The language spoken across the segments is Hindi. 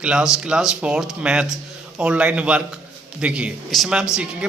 Class fourth math online work. देखिए इसमें हम सीखेंगे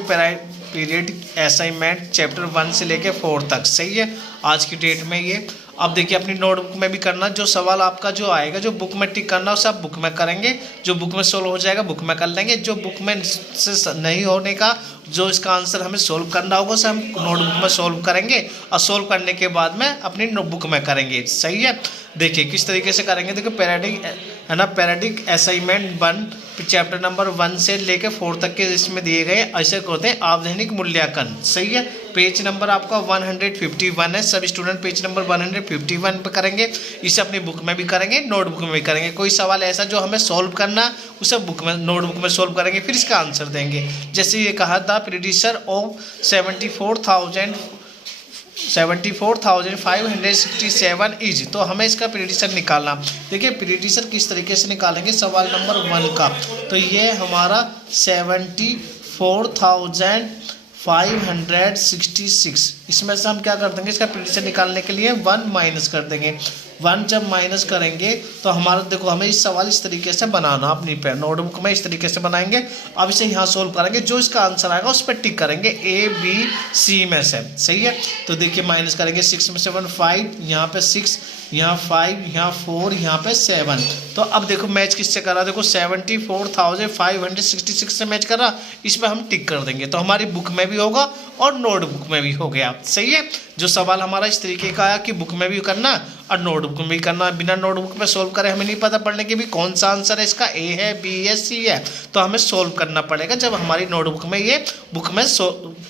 पीरियडिक असाइनमेंट चैप्टर 1 से लेके 4 तक। सही है, आज की डेट में ये। अब देखिए अपनी नोटबुक में भी करना, जो सवाल आपका जो आएगा जो बुक में टिक करना उसे आप बुक में करेंगे, जो बुक में सोल्व हो जाएगा बुक में कर लेंगे, जो बुक में से नहीं होने का जो इसका आंसर हमें सोल्व करना होगा उसे हम नोटबुक में सोल्व करेंगे और सोल्व करने के बाद में अपनी नोटबुक में करेंगे। सही है, देखिए किस तरीके से करेंगे। देखिए पीरियडिक है ना, पीरियडिक असाइनमेंट 1 चैप्टर नंबर 1 से लेके 4 तक के इसमें दिए गए ऐसे होते हैं आवधिक मूल्यांकन। सही है, पेज नंबर आपका 151 है, सब स्टूडेंट पेज नंबर 151 पे करेंगे। इसे अपनी बुक में भी करेंगे, नोटबुक में भी करेंगे। कोई सवाल ऐसा जो हमें सॉल्व करना उसे बुक में नोटबुक में सॉल्व करेंगे, फिर इसका आंसर देंगे। जैसे ये कहा था प्रीडिसर ऑफ 74,567 इज, तो हमें इसका प्रीडिसर निकालना। देखिए प्रीडिसर किस तरीके से निकालेंगे, सवाल नंबर 1 का तो ये हमारा 74,566, इसमें से हम क्या कर देंगे, इसका प्रीडिसर निकालने के लिए 1 माइनस कर देंगे। 1 जब माइनस करेंगे तो हमारा देखो हमें इस सवाल इस तरीके से बनाना, अपनी पे नोटबुक में इस तरीके से बनाएंगे। अब इसे यहाँ सोल्व करेंगे, जो इसका आंसर आएगा उस पर टिक करेंगे A B C में से। सही है, तो देखिए माइनस करेंगे 6 में से 1 5, यहाँ पे 6, यहाँ 5, यहाँ 4, यहाँ पे 7। तो अब देखो मैच किससे कर रहा, देखो 74,566 से मैच कर रहा, इस पर हम टिक कर देंगे तो हमारी बुक में भी होगा और नोटबुक में भी हो गया। सही है, जो सवाल हमारा इस तरीके का आया कि बुक में भी करना और नोटबुक में भी करना, बिना नोटबुक में सोल्व करे हमें नहीं पता पड़ने की भी कौन सा आंसर है इसका, A है B है C है, तो हमें सोल्व करना पड़ेगा जब हमारी नोटबुक में ये बुक में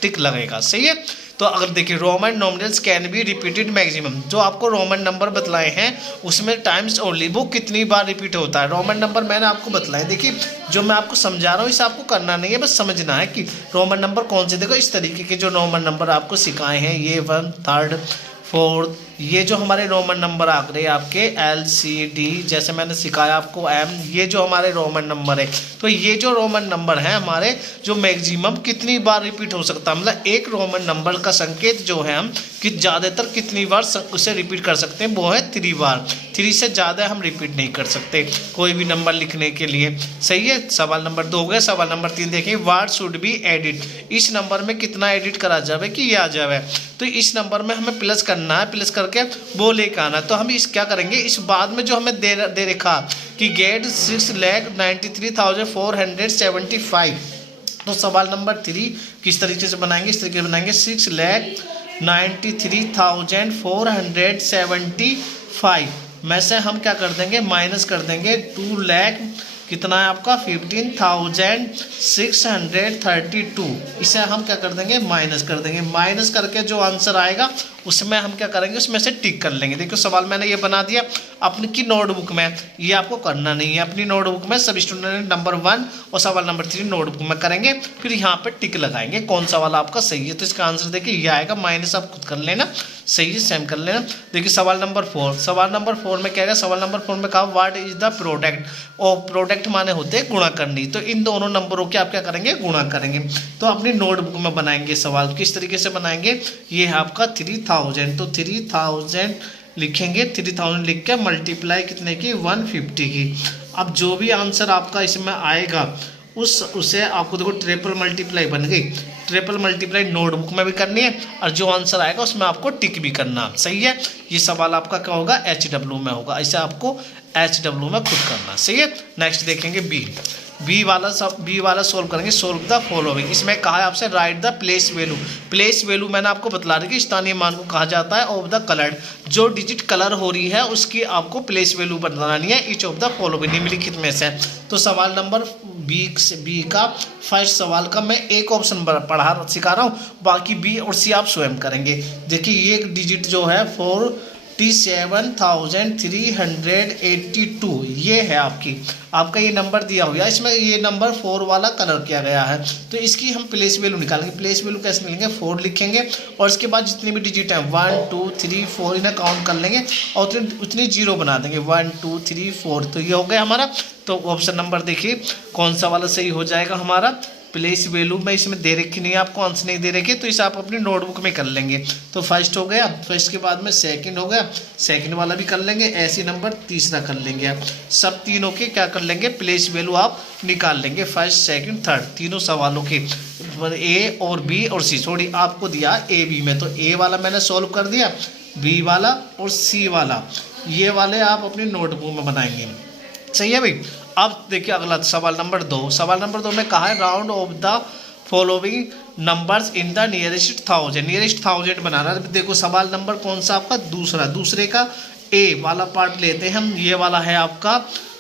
टिक लगेगा। सही है, तो अगर देखिए Roman numerals can be repeated maximum, जो आपको रोमन नंबर बतलाए हैं उसमें टाइम्स ओनली, वो कितनी बार रिपीट होता है। रोमन नंबर मैंने आपको बतलाए, देखिए जो मैं आपको समझा रहा हूँ इसे आपको करना नहीं है, बस समझना है कि रोमन नंबर कौन से। देखो इस तरीके के जो रोमन नंबर आपको सिखाए हैं, ये 1 3 4, ये जो हमारे रोमन नंबर आ गए आपके LCD, जैसे मैंने सिखाया आपको M, ये जो हमारे रोमन नंबर है, तो ये जो रोमन नंबर है हमारे जो मैक्सिमम कितनी बार रिपीट हो सकता है, मतलब एक रोमन नंबर का संकेत जो है हम कि ज़्यादातर कितनी बार उसे रिपीट कर सकते हैं, वो है 3 बार। 3 से ज़्यादा हम रिपीट नहीं कर सकते कोई भी नंबर लिखने के लिए। सही है, सवाल नंबर 2 हो गया। सवाल नंबर 3 देखिए, व्हाट शुड बी एडिट, इस नंबर में कितना एडिट करा जाए कि ये आ जाए, तो इस नंबर में हमें प्लस करना है, प्लस करके वो लेकर आना। तो हम इस क्या करेंगे, इस बाद में जो हमें दे रखा कि गेट 6,93,475, तो सवाल नंबर 3 किस तरीके से बनाएंगे, इस तरीके से बनाएंगे 6,93,475 में से हम क्या कर देंगे, माइनस कर देंगे 2 लाख, कितना है आपका 15,632, इसे हम क्या कर देंगे, माइनस कर देंगे। माइनस करके जो आंसर आएगा उसमें हम क्या करेंगे, उसमें से टिक कर लेंगे। देखो सवाल मैंने ये बना दिया अपनी की नोटबुक में, ये आपको करना नहीं है, अपनी नोटबुक में सब स्टूडेंट नंबर 1 और सवाल नंबर 3 नोटबुक में करेंगे, फिर यहाँ पे टिक लगाएंगे कौन सवाल आपका सही है। तो इसका आंसर देखिए ये आएगा, माइनस आप खुद कर लेना, सही है सेम कर लेना। देखिए सवाल नंबर 4, सवाल नंबर 4 में क्या है, सवाल नंबर 4 में कहा व्हाट इज द प्रोडक्ट, और प्रोडक्ट माने होते हैं गुणा करनी, तो इन दोनों नंबरों के आप क्या करेंगे, गुणा करेंगे। तो अपनी नोटबुक में बनाएंगे सवाल, किस तरीके से बनाएंगे, ये है आपका 3000, तो 3000 लिखेंगे, 3000 लिख के मल्टीप्लाई कितने की, 150 की। अब जो भी आंसर आपका इसमें आएगा उसे आपको देखो ट्रिपल मल्टीप्लाई बन गई, ट्रिपल मल्टीप्लाई नोटबुक में भी करनी है और जो आंसर आएगा उसमें आपको टिक भी करना। सही है, ये सवाल आपका क्या होगा, HW में होगा, ऐसे आपको HW में खुद करना। सही है, नेक्स्ट देखेंगे बी वाला सोल्व करेंगे, सोल्व द फॉलोइंग। इसमें कहा है आपसे right the place value. Place value मैंने आपको बतला दी कि स्थानीय मान को कहा जाता है ऑफ द कलर्ड, जो डिजिट कलर हो रही है उसकी आपको प्लेस वैल्यू बतानी है ईच ऑफ द फॉलोइंग निम्नलिखित में से। तो सवाल नंबर बी का फर्स्ट सवाल का मैं एक ऑप्शन सिखा रहा हूँ, बाकी बी और सी आप स्वयं करेंगे। देखिए ये एक डिजिट जो है 47,382, ये है आपका ये नंबर दिया हुआ है, इसमें ये नंबर 4 वाला कलर किया गया है, तो इसकी हम प्लेस वैल्यू निकालेंगे। प्लेस वैल्यू कैसे निकालेंगे, 4 लिखेंगे और इसके बाद जितनी भी डिजिट हैं 1 2 3 4 इन्हें काउंट कर लेंगे और उतनी जीरो बना देंगे, 1 2 3 4, तो ये हो गया हमारा। तो ऑप्शन नंबर देखिए कौन सा वाला सही हो जाएगा हमारा, प्लेस वैल्यू में इसमें दे रखी नहीं है, आपको आंसर नहीं दे रखी, तो इसे आप अपनी नोटबुक में कर लेंगे। तो फर्स्ट हो गया, फर्स्ट के बाद में सेकंड हो गया, सेकंड वाला भी कर लेंगे, ऐसे नंबर तीसरा कर लेंगे। आप सब तीनों के क्या कर लेंगे, प्लेस वैल्यू आप निकाल लेंगे, फर्स्ट सेकंड थर्ड तीनों सवालों के, ए और बी और सी। सॉरी आपको दिया ए बी में, तो ए वाला मैंने सॉल्व कर दिया, बी वाला और सी वाला ये वाले आप अपनी नोटबुक में बनाएंगे। सही है भाई। अब देखिए अगला सवाल नंबर 2। सवाल नंबर 2 में कहा है round off the following numbers in the nearest thousand, nearest thousand बनाना। देखो सवाल नंबर कौन सा आपका, दूसरा, दूसरे का ए वाला पार्ट लेते हैं हम। ये वाला है आपका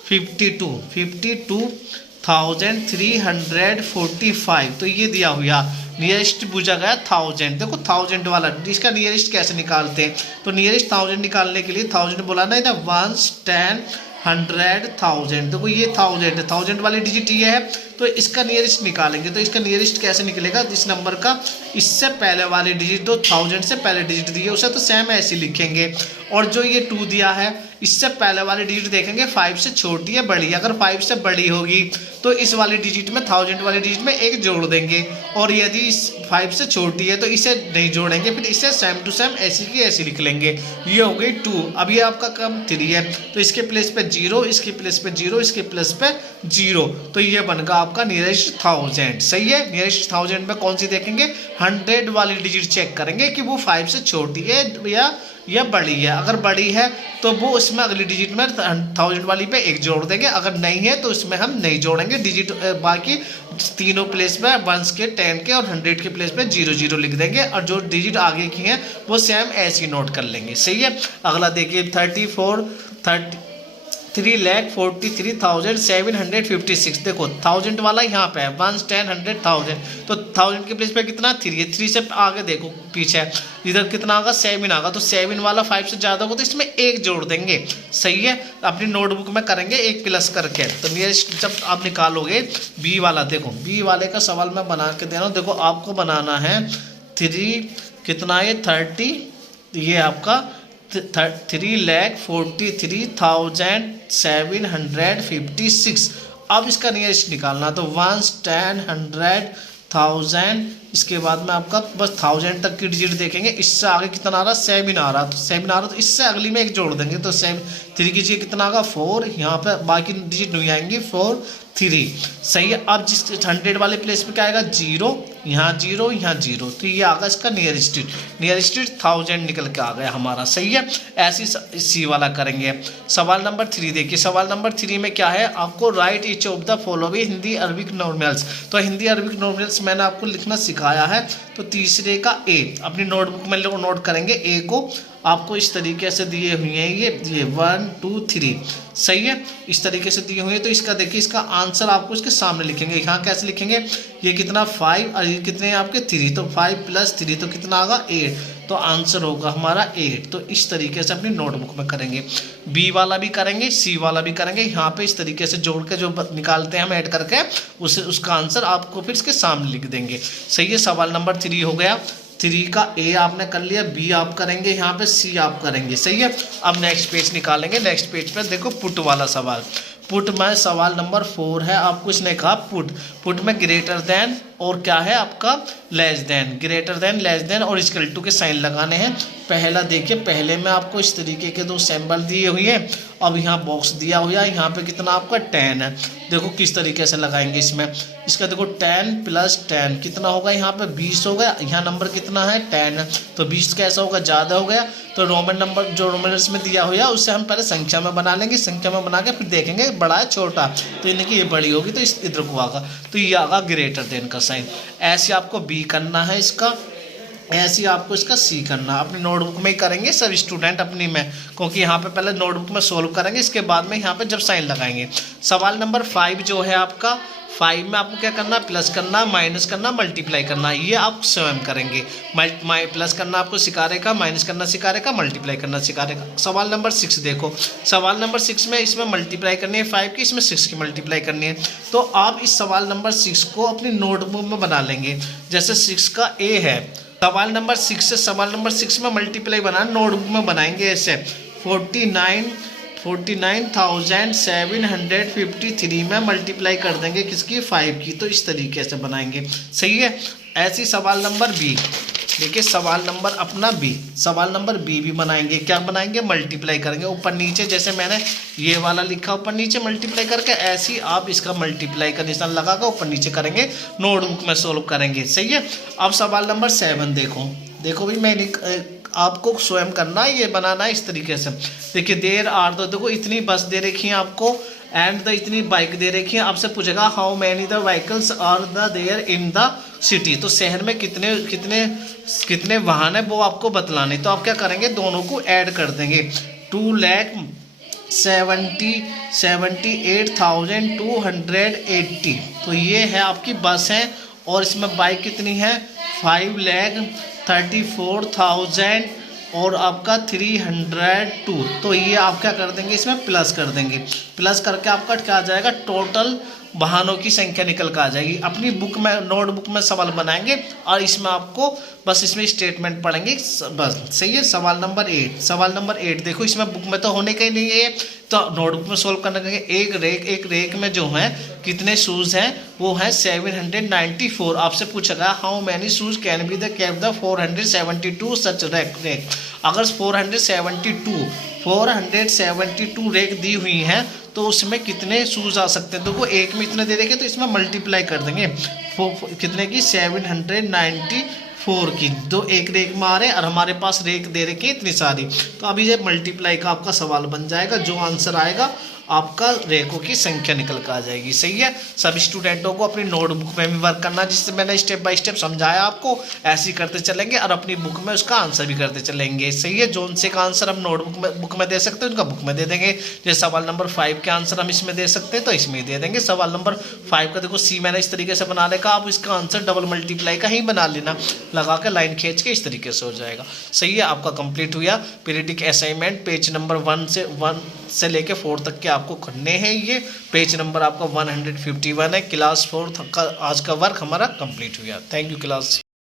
52,345। तो ये दिया हुआ नियरेस्ट पूछा गया 1000। देखो 1000 वाला, इसका नियरेस्ट कैसे निकालते हैं, तो नियरेस्ट 1000 निकालने के लिए 1000 बोला ना, इधर 1 10 100 1000। देखो ये 1000 वाली डिजिट ये है, तो इसका नियरेस्ट निकालेंगे। तो इसका नियरेस्ट कैसे निकलेगा, इस नंबर का इससे पहले वाली डिजिट, तो 1000 से पहले डिजिट दी है उसे तो सेम ऐसे लिखेंगे। और जो ये 2 दिया है इससे पहले वाली डिजिट देखेंगे 5 से छोटी है बड़ी है, अगर 5 से बड़ी होगी तो इस वाली डिजिट में 1000 वाली डिजिट में 1 जोड़ देंगे, और यदि इस 5 से छोटी है तो इसे नहीं जोड़ेंगे, फिर इसे सेम टू सेम ऐसी की ऐसी लिख लेंगे। ये हो गई 2। अब ये आपका कम 3 है, तो इसके प्लेस पे 0, इसके प्लेस पे 0, इसके प्लेस पे 0, तो ये बनगा आपका नियरेस्ट 1000। सही है। नियरेस्ट 1000 में कौन सी देखेंगे, 100 वाली डिजिट चेक करेंगे कि वो 5 से छोटी है या बड़ी है। अगर बड़ी है तो वो उसमें अगली डिजिट में 1000 वाली पे 1 जोड़ देंगे, अगर नहीं है तो उसमें हम नहीं जोड़ेंगे डिजिट। बाकी तीनों प्लेस पे 1 के 10 के और 100 के प्लेस पे 00 लिख देंगे, और जो डिजिट आगे की हैं वो सेम ऐसे ही नोट कर लेंगे। सही है। अगला देखिए 3,43,756। देखो 1000 वाला यहाँ पे है 1 10 100 1000, तो 1000 के प्लेस पे कितना 3 है, 3 से आगे देखो पीछे इधर कितना आगा 7 आगा, तो 7 वाला 5 से ज़्यादा होगा तो इसमें 1 जोड़ देंगे। सही है। अपनी नोटबुक में करेंगे 1 प्लस करके। तो नियरेस्ट जब आप निकालोगे बी वाला, देखो बी वाले का सवाल मैं बना के दे रहा हूँ। देखो आपको बनाना है 3 कितना है 30, ये आपका 3,43,756। अब इसका नियरेस्ट निकालना, तो 1 10 100 1000, इसके बाद में आपका बस 1000 तक की डिजिट देखेंगे, इससे आगे कितना आ रहा 7 आ रहा, तो 7 आ रहा तो इससे अगली में 1 जोड़ देंगे, तो 3 कीजिए कितना आगा 4, यहाँ पे बाकी डिजिट नहीं आएंगी 4 3। सही है। अब जिस 100 वाले प्लेस पे क्या आएगा 0, यहाँ 0 यहाँ 0, तो ये आगा इसका नियरेस्ट 1000 निकल के आ गया हमारा। सही है। ऐसी सी वाला करेंगे। सवाल नंबर 3 देखिए। सवाल नंबर 3 में क्या है, आपको right each of the following Hindi Arabic normals. तो हिंदी अरबिक नॉर्मल्स मैंने आपको लिखना सिखाया है, तो तीसरे का ए अपनी नोटबुक में नोट करेंगे। ए को आपको इस तरीके से दिए हुए हैं, ये 1 2 3। सही है। इस तरीके से दिए हुए हैं, तो इसका देखिए इसका आंसर आपको इसके सामने लिखेंगे। यहाँ कैसे लिखेंगे, ये कितना 5 और ये कितने आपके 3, तो 5 + 3 तो कितना आगा 8, तो आंसर होगा हमारा 8। तो इस तरीके से अपनी नोटबुक में करेंगे। बी वाला भी करेंगे, सी वाला भी करेंगे। यहाँ पे इस तरीके से जोड़ के जो निकालते हैं हम ऐड करके उसका आंसर आपको फिर इसके सामने लिख देंगे। सही है। सवाल नंबर 3 हो गया। 3 का ए आपने कर लिया, बी आप करेंगे, यहाँ पे सी आप करेंगे। सही है। अब नेक्स्ट पेज निकालेंगे। नेक्स्ट पेज पे देखो पुट वाला सवाल। पुट में सवाल नंबर 4 है। आपको इसने कहा पुट में ग्रेटर देन और क्या है आपका less than, greater than less than और इक्वल टू के साइन लगाने हैं। पहला देखिए, पहले में आपको इस तरीके के 2 सिंबल दिए हुए हैं। अब यहाँ बॉक्स दिया हुआ है, यहाँ पे कितना आपका 10 है। देखो किस तरीके से लगाएंगे इसमें। इसका देखो 10 + 10 कितना होगा, यहाँ पे 20 हो गया। यहाँ नंबर कितना है 10, तो 20 कैसा होगा ज़्यादा हो गया। तो रोमन नंबर जो रोमनर्स में दिया हुआ है उससे हम पहले संख्या में बना लेंगे। संख्या में बना के फिर देखेंगे बड़ा है छोटा, तो यानी कि ये बड़ी होगी तो इस इधर को आगा, तो ये आगा ग्रेटर देन का साइन। ऐसे आपको बी करना है इसका, ऐसे आपको इसका सी करना। अपनी नोटबुक में ही करेंगे सब स्टूडेंट अपनी में, क्योंकि यहाँ पे पहले नोटबुक में सोल्व करेंगे, इसके बाद में यहाँ पे जब साइन लगाएंगे। सवाल नंबर 5 जो है आपका, 5 में आपको क्या करना, प्लस करना, माइनस करना, मल्टीप्लाई करना। ये आप स्वयं करेंगे। प्लस करना आपको सिखा रहेगा, माइनस करना सिखा रहेगा, मल्टीप्लाई करना सिखा रहेगा। सवाल नंबर 6 देखो। सवाल नंबर 6 में इसमें मल्टीप्लाई करनी है 5 की, इसमें 6 की मल्टीप्लाई करनी है। तो आप इस सवाल नंबर 6 को अपनी नोटबुक में बना लेंगे। जैसे 6 का ए है, सवाल नंबर 6 से सवाल नंबर 6 में मल्टीप्लाई बना नोटबुक में बनाएंगे ऐसे 49 49,753 में मल्टीप्लाई कर देंगे किसकी, 5 की। तो इस तरीके से बनाएंगे, सही है। ऐसी सवाल नंबर बी, देखिए सवाल नंबर अपना बी, सवाल नंबर बी भी बनाएंगे। क्या बनाएंगे, मल्टीप्लाई करेंगे ऊपर नीचे, जैसे मैंने ये वाला लिखा ऊपर नीचे मल्टीप्लाई करके, ऐसे ही आप इसका मल्टीप्लाई का निशान लगा कर ऊपर नीचे करेंगे, नोटबुक में सोल्व करेंगे, सही है। अब सवाल नंबर 7 देखो भाई, मैं आपको स्वयं करना है, ये बनाना है इस तरीके से। देखिए देर आर दो, देखो इतनी बस दे रखी है आपको एंड द इतनी बाइक दे रखी है। आपसे पूछेगा how many the vehicles are the there in the city, तो शहर में कितने कितने कितने वाहन है वो आपको बतलाने। तो आप क्या करेंगे, दोनों को ऐड कर देंगे। 2,78,280, तो ये है आपकी बस है। और इसमें बाइक कितनी है, 5,34,000 और आपका 302। तो ये आप क्या कर देंगे, इसमें प्लस कर देंगे। प्लस करके आपका क्या आ जाएगा, टोटल वाहनों की संख्या निकल कर आ जाएगी। अपनी बुक में, नोटबुक में सवाल बनाएंगे और इसमें आपको बस इसमें स्टेटमेंट पढ़ेंगे बस, सही है। सवाल नंबर 8 देखो, इसमें बुक में तो होने का ही नहीं है, तो नोटबुक में सोल्व करने के एक रेक में जो है कितने शूज़ हैं, वो है 794। आपसे पूछेगा how many shoes can be the kept the 472 such rack. अगर 472 रेक दी हुई हैं तो उसमें कितने शूज़ आ सकते हैं। देखो एक में इतने दे देंगे तो इसमें मल्टीप्लाई कर देंगे कितने की, 794 की। दो एक रेक में आ रहे हैं और हमारे पास रेक दे रखी है इतनी सारी। तो अभी ये मल्टीप्लाई का आपका सवाल बन जाएगा, जो आंसर आएगा आपका रेकों की संख्या निकल कर आ जाएगी, सही है। सभी स्टूडेंटों को अपनी नोटबुक में भी वर्क करना, जिससे मैंने स्टेप बाय स्टेप समझाया आपको, ऐसे ही करते चलेंगे और अपनी बुक में उसका आंसर भी करते चलेंगे, सही है। जोन से का आंसर हम नोटबुक में बुक में दे सकते हैं, उनका बुक में दे देंगे। जैसे सवाल नंबर 5 के आंसर हम इसमें दे सकते हैं तो इसमें ही दे देंगे। सवाल नंबर 5 का देखो सी मैंने इस तरीके से बना लेगा, आप इसका आंसर डबल मल्टीप्लाई का ही बना लेना, लगा के लाइन खींच के इस तरीके से हो जाएगा, सही है। आपका कंप्लीट हुआ पीरियडिक असाइनमेंट। पेज नंबर 1 से लेके 4 तक के आपको करने हैं। ये पेज नंबर आपका 151 है। क्लास 4 का आज का वर्क हमारा कंप्लीट हुआ। Thank you class.